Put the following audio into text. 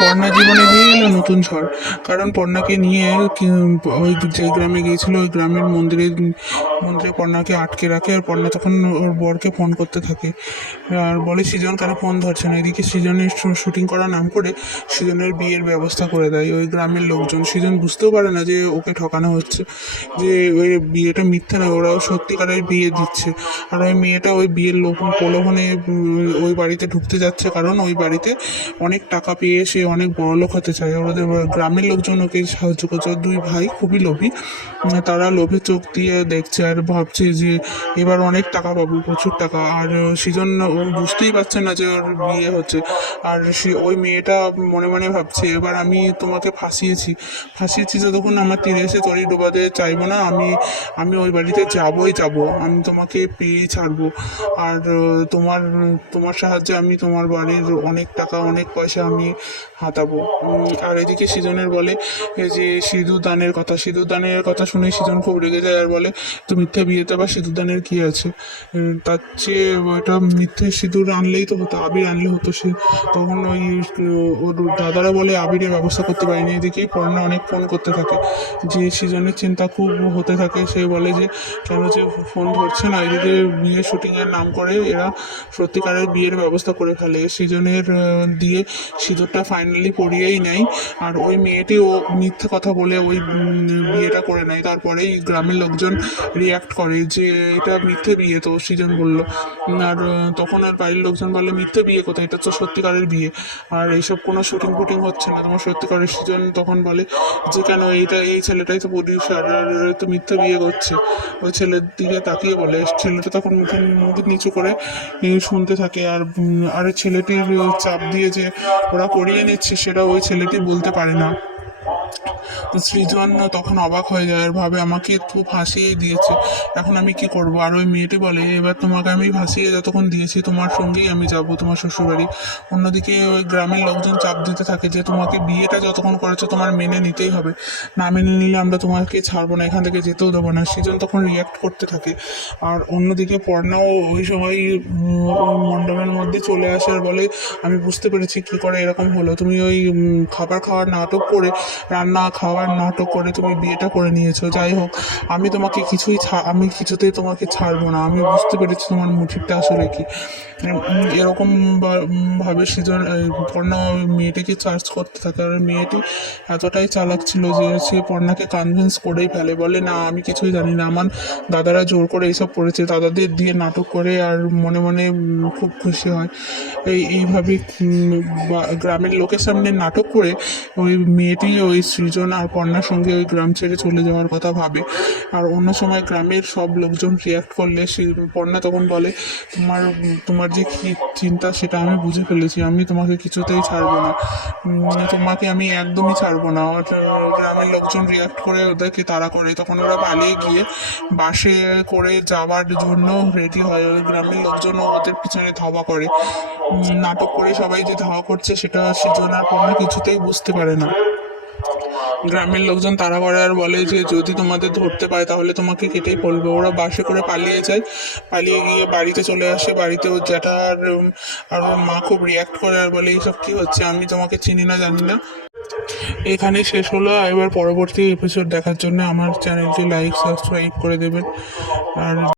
পর্ণা জীবনে দিয়ে এলো নতুন ঝড়। কারণ পর্ণাকে নিয়ে ওই যে গ্রামে গিয়েছিল, ওই গ্রামের মন্দিরে মন্দিরে পর্ণাকে আটকে রাখে আর পর্ণা তখন ওর বরকে ফোন করতে থাকে। আর বলে, সৃজন কেন ফোন ধরছে না। এদিকে সৃজনের শুটিং করার নাম করে সৃজনের বিয়ের ব্যবস্থা করে দেয় ওই গ্রামের লোকজন। সৃজন বুঝতেও পারে না যে ওকে ঠকানো হচ্ছে, যে ওই বিয়েটা মিথ্যা না, ওরাও সত্যিকারের বিয়ে দিচ্ছে। আর ওই মেয়েটা ওই বিয়ের লোক প্রলোভনে ওই বাড়িতে ঢুকতে যাচ্ছে। কারণ ওই বাড়িতে অনেক টাকা পেয়ে সে অনেক বড় লোক হতে চায় ওদের গ্রামের লোকজন ওকে সাহায্য করছে। দুই ভাই খুবই লোভী। তারা লোভে চোখ দিয়ে দেখছে আর ভাবছে যে এবার অনেক টাকা পাবো, প্রচুর টাকা। আর সেজন ও বুঝতেই পারছে না যে ওর বিয়ে হচ্ছে। আর সে ওই মেয়েটা মনে মনে ভাবছে, এবার আমি তোমাকে ফাঁসিয়েছি। ফাঁসিয়েছি যতক্ষণ আমার তীরে এসে তরি ডোবাতে চাইব না। আমি আমি ওই বাড়িতে যাবই যাব। আমি তোমাকে পেয়ে ছাড়বো। আর তোমার তোমার সাহায্যে আমি তোমার বাড়ির অনেক টাকা, অনেক পয়সা আমি হাতাবো আর এদিকে সিজনের বলে যে সিঁদুর দানের কথা, সিঁদুর দানের কথা শুনে সিজন খুব রেগে যায় আর বলে, তো মিথ্যে বিয়েতে আবার সিঁদুর দানের কি আছে? তার চেয়ে ওইটা মিথ্যে সিঁদুর আনলেই তো হতো, আবির আনলে হতো সে। তখন ওই, ওর দাদারা বলে, আবিরের ব্যবস্থা করতে পারেনি। এদিকে পড়না অনেক ফোন করতে থাকে। যে সিজনের চিন্তা খুব হতে থাকে, সে বলে যে, কেন যে ফোন ধরছে না? এদিকে বিয়ে শুটিংয়ের নাম করে, এরা সত্যিকারের বিয়ের ব্যবস্থা করে ফেলে। সিজনের দিয়ে সিঁদুরটা ফাইনালি পরিয়েই নেয়। আর ওই মেয়েটি ও মিথ্যে কথা বলে ওই বিয়েটা করে নেয়। তারপরেই গ্রামের লোকজন রিয়াক্ট করে যে এটা মিথ্যে বিয়ে তো, সৃজন বলল। আর তখন আর বাড়ির লোকজন বলে মিথ্যে বিয়ে কোথায়? এটা তো সত্যিকারের বিয়ে। আর এইসব কোনো শুটিং ফুটিং হচ্ছে না। তোমার সত্যিকারের সৃজন তখন বলে যে, কেন এইটা, এই ছেলেটাই তো প্রডিউসার আর তো মিথ্যে বিয়ে করছে। ওই ছেলের দিকে তাকিয়ে বলে, ছেলেটা তখন মুখে, মুখ নিচু করে শুনতে থাকে। আর আর ছেলেটির চাপ দিয়ে যে ওরা করিয়ে নিচ্ছে সেটা ওই ছেলেটি বলতে পারে না। তো সৃজন তখন অবাক হয়ে যায় আর ভাবে, আমাকে তো ফাঁসিয়েই দিয়েছে। এখন আমি কি করব? আর ওই মেয়েটি বলে, এবার তোমাকে আমি ফাঁসিয়ে যতক্ষণ দিয়েছি, তোমার সঙ্গেই আমি যাব, তোমার শ্বশুরবাড়ি। অন্যদিকে ওই গ্রামের লোকজন চাপ দিতে থাকে যে, তোমাকে বিয়েটা যতক্ষণ করেছ, তোমার মেনে নিতেই হবে। না মেনে নিলে আমরা তোমাকে ছাড়বো না, এখান থেকে যেতেও দেবো না। সৃজন তখন রিয়াক্ট করতে থাকে। আর অন্যদিকে পর্ণাও ওই সময় মণ্ডপের মধ্যে চলে আসে আর বলে, আমি বুঝতে পেরেছি কি করে এরকম হলো। তুমি ওই খাবার খাওয়ার নাটক করে রান্না খাওয়ার নাটক করে তুমি বিয়েটা করে নিয়েছো, যাই হোক, আমি তোমাকে কিছুই আমি কিছুতেই তোমাকে ছাড়বো না, আমি বুঝতে পেরেছি তোমার মোটিভটা আসলে কি। এরকম ভাবে সৃজন পর্ণা মেয়েটিকে চার্জ করতে থাকে, আর মেয়েটি এতটাই চালাক ছিল যে সে পর্ণাকে কনভিন্স করেই ফেলে, বলে, না, আমি কিছুই জানি না, আমার দাদারা জোর করে এইসব করেছে, দাদাদের দিয়ে নাটক করে আর মনে মনে খুব খুশি হয়। এই, এইভাবে গ্রামের লোকের সামনে নাটক করে ওই মেয়েটি ওই সৃজন আর পর্ণার সঙ্গে ওই গ্রাম ছেড়ে চলে যাওয়ার কথা ভাবে। আর অন্য সময় গ্রামের সব লোকজন রিয়াক্ট করলে পর্ণা তখন বলে, তোমার তোমার যে কি চিন্তা সেটা আমি বুঝে ফেলেছি, আমি তোমাকে কিছুতেই ছাড়বো না। তোমাকে আমি একদমই ছাড়বো না। গ্রামের লোকজন রিয়াক্ট করে ওদেরকে তাড়া করে। তখন ওরা পালিয়ে গিয়ে বাসে করে যাওয়ার জন্য রেডি হয়। গ্রামের লোকজন ওদের পিছনে ধাওয়া করে। নাটক করে সবাই যে ধাওয়া করছে সেটা সৃজন আর পর্ণা কিছুতেই বুঝতে পারে না। গ্রামের লোকজন তাড়া করে আর বলে যে, যদি তোমাদের ধরতে পায় তাহলে তোমাকে কেটেই পড়বে ওরা বাসে করে পালিয়ে যায়। পালিয়ে গিয়ে বাড়িতে চলে আসে। বাড়িতে ওর জ্যাঠা আর আর মা খুব রিয়াক্ট করে আর বলে, এইসব কি হচ্ছে? আমি তোমাকে চিনি না, জানি না। এখানে শেষ হলো। এবার পরবর্তী এপিসোড দেখার জন্য আমার চ্যানেলটি লাইক সাবস্ক্রাইব করে দেবেন। আর